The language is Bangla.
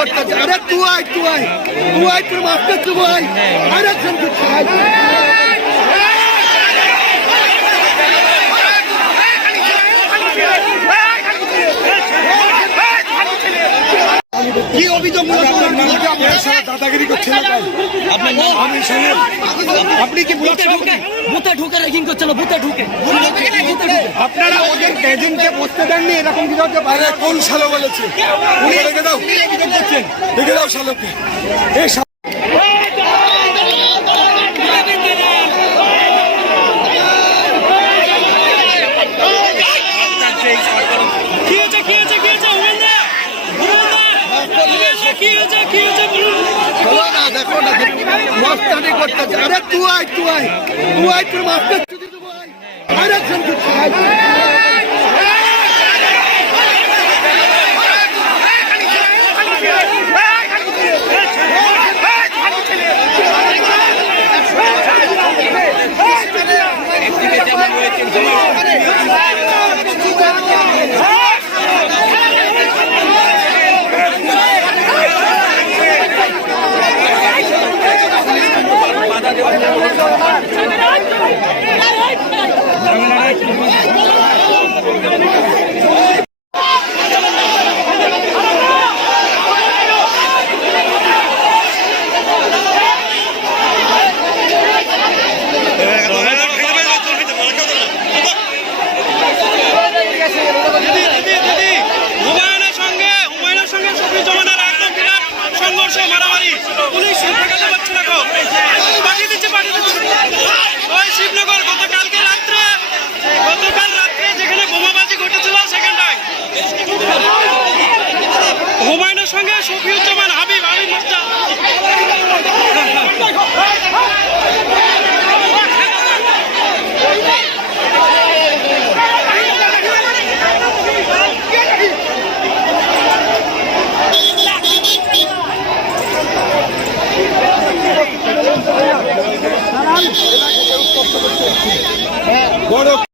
করতেছে। আরে তুই আয় তোর মাস্টার তুই আয় আরে কি অভিযোগ দাদাগিরি করছিল? আপনি কি বুথে ঢুকে রেগিং করছিল? বুথে ঢুকে আপনারা ওদের এজেন্টকে বসতে দেননি? এরকম কি বাইরে কোন শালো বলেছে? উনি রেখে দাও, রেখে দাও শালোকে। এই দেখো না মস্তানি করতেছে। আরে তুই আয় তোর মাস্টার আরে মারামারি পুলিশ ঠেকাতে পারছে না, পাঠিয়ে দিচ্ছে। ওই শিবনগর গতকাল রাত্রে যেখানে বোমাবাজি ঘটেছিল সেখানটায় হুমায়ুনের সঙ্গে শফিউজ্জামান হাবিব মোর্চা বড়